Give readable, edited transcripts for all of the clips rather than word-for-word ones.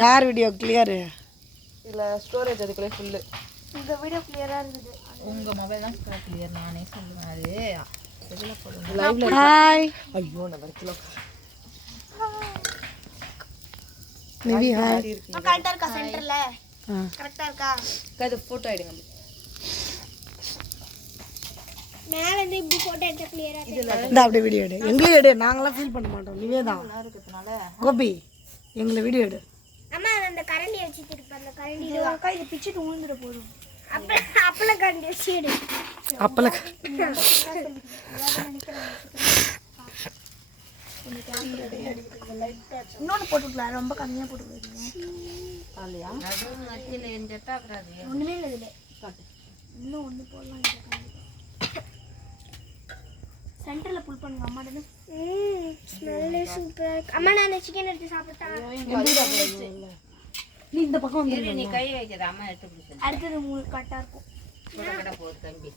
யார் video clear இல்ல storage அதுக்குள்ளே ஃபுல்லு. இந்த வீடியோ கிளியரா இருக்குது. உங்க மொபைல் தான் கிளியர். நானே சொல்லுவேன் அது எதுல போடுங்க. லைவ்ல ஹாய் ஐயோ நான் வரல. நிவி ஹாய் கரெக்ட்டா இருக்கா சென்டர்ல? கரெக்ட்டா இருக்கா? கது போட்டோ எடுங்க. மேல இருந்து இப்படி போட்டோ எடுத்தா கிளியரா தெரியும். இந்த அப்படியே வீடியோ எடு. எங்களே எடு. நாங்களாம் ஃபீல் பண்ண மாட்டோம். நீவே தான் கோபி எங்களை வீடியோ எடு. அம்மா அந்த கரண்டி வச்சு திருப்பி அந்த கரண்டில அக்கா இது பிச்சிட்டு ஊந்துற போறோம். அப்பள கரண்டி வச்சு எடு. அப்பல இன்னொன்னு போட்டுக்கலாம். ரொம்ப கம்மியா போட்டுக்கிறீங்க. ஆலியா அது மத்தியில எண்டட்டா அப்பறாது ஒண்ணுமே இல்ல இதுல. இன்னும் ஒண்ணு போடலாம் இந்த கரண்டி. சென்டர்ல புல் பண்ணுங்க அம்மா. ஸ்மெல் சூப்பரா இருக்கு. அம்மா நான் சிக்கன் எடுத்து சாப்பிட்டா. நீ இந்த பக்கம் வந்து நீ கை வைக்கத அம்மா எடுத்து பிடிச்சு. அடுத்தது உங்களுக்கு கரெக்டா இருக்கும். கடை போடு தம்பி.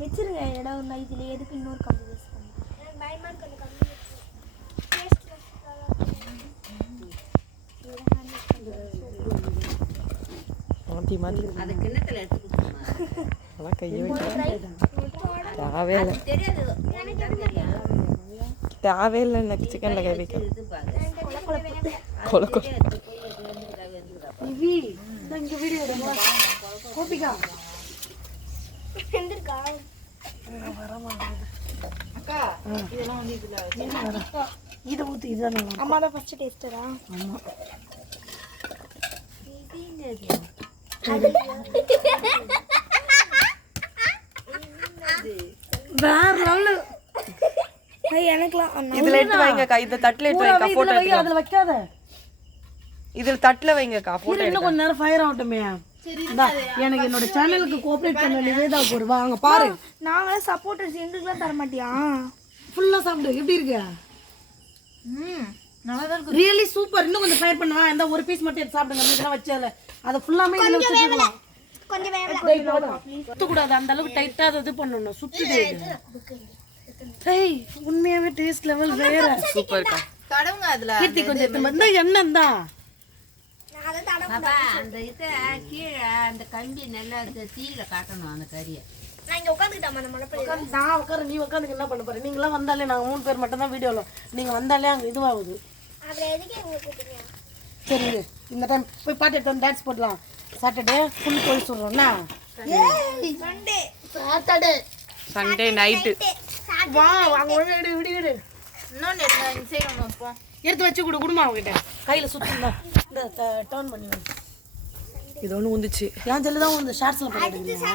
வெச்சிருங்க இடம் இருந்தா இதுல எதுக்கு இன்னொரு கம்பி வேஸ்ட் பண்ணி. எனக்கு பயமா இருக்கு அந்த கம்பி வேஸ்ட் மாத்தி மாத்தி அது கிண்ணத்துல எடுத்து பிடிச்சுமா. அதான் கையை வைக்க தேவையில்லை. தெரியாது எனக்கு தெரியாது. தேவையில்லை எனக்கு சிக்கன்ல கை வைக்க. இது பாரு. கொல கொல நிவி இந்த வீடியோ எடு. கோபிகா எந்திருக்கா. அக்கா இதெல்லாம் வந்து இதுல இதை ஊற்றி இதுதான் நல்லா அம்மா தான் ஃபர்ஸ்ட் டேஸ்டரா? ஆமாம். வேற லெவலு. எனக்குலாம் இதுல எடுத்து வைங்கக்கா. இந்த தட்டுல எடுத்து வைங்க. போட்டோ எடுத்து அதில் வைக்காத. இதுல தட்டுல வைங்கக்கா. போட்டோ இன்னும் கொஞ்ச நேரம் ஃபயர் ஆகட்டுமே. இந்தா, எனக்கு என்னோட சேனலுக்கு கோஆபரேட் பண்ண நிவேதா ஒரு வாங்க பாரு. நாங்களும் சப்போர்ட்டர்ஸ் எங்களுக்குலாம் தர மாட்டியா? ஃபுல்லா சாப்பிடு. எப்படி இருக்கு? நல்லா தான் இருக்கு. Really super. இன்னும் கொஞ்சம் ஃபயர் பண்ணுவா. இந்த ஒரு பீஸ் மட்டும் எடுத்து சாப்பிடுங்க. இதெல்லாம் வச்சல அதை ஃபுல்லாமே இதுல வச்சிடலாம். கொஞ்சம் வேகல. சுத்த கூடாது. அந்த அளவுக்கு டைட்டா இது பண்ணனும். சுத்துது. ஏய் உண்மையாவே டேஸ்ட் லெவல் வேற. சூப்பர்க்கா. தடவுங்க அதுல. கீர்த்தி கொஞ்சம் எடுத்து வந்து எண்ணெய் தான். நான் அத தட பாப்பா அந்த இத கீழ அந்த கம்பி நல்லா தீயில காட்டணும் அந்த கறியை. நான் இங்க உட்கார்ந்துட்டேன் அந்த மலப்படி. நான் உட்கார நீ உட்காந்து என்ன பண்ண போற? நீங்களாம் வந்தாலே நாங்க 3 பேர் மட்டும் தான் வீடியோல. நீங்க வந்தாலே அங்க இதுவாகுது. அதுல எதுக்கு உங்களுக்கு தெரியும்? சரி இந்த டைம் போய் பாட்டு எடுத்து டான்ஸ் போடலாம். சாட்டர்டே ஃபுல் கோயில் சொல்றோம்னா. சண்டே சண்டே நைட்டு வா அங்க ஒண்ணு எடு விடு விடு. இன்னொன்னு எடுத்து செய்யணும் போ. எடுத்து வச்சு கொடு குடுமா அவங்கிட்ட. கையில சுத்துங்க. இந்த டர்ன் பண்ணி வை. இது ஒன்று வந்துச்சு. ஏன் ஜெல்லு தான் இந்த ஷார்ட்ஸ்ல பண்ணிடுங்க.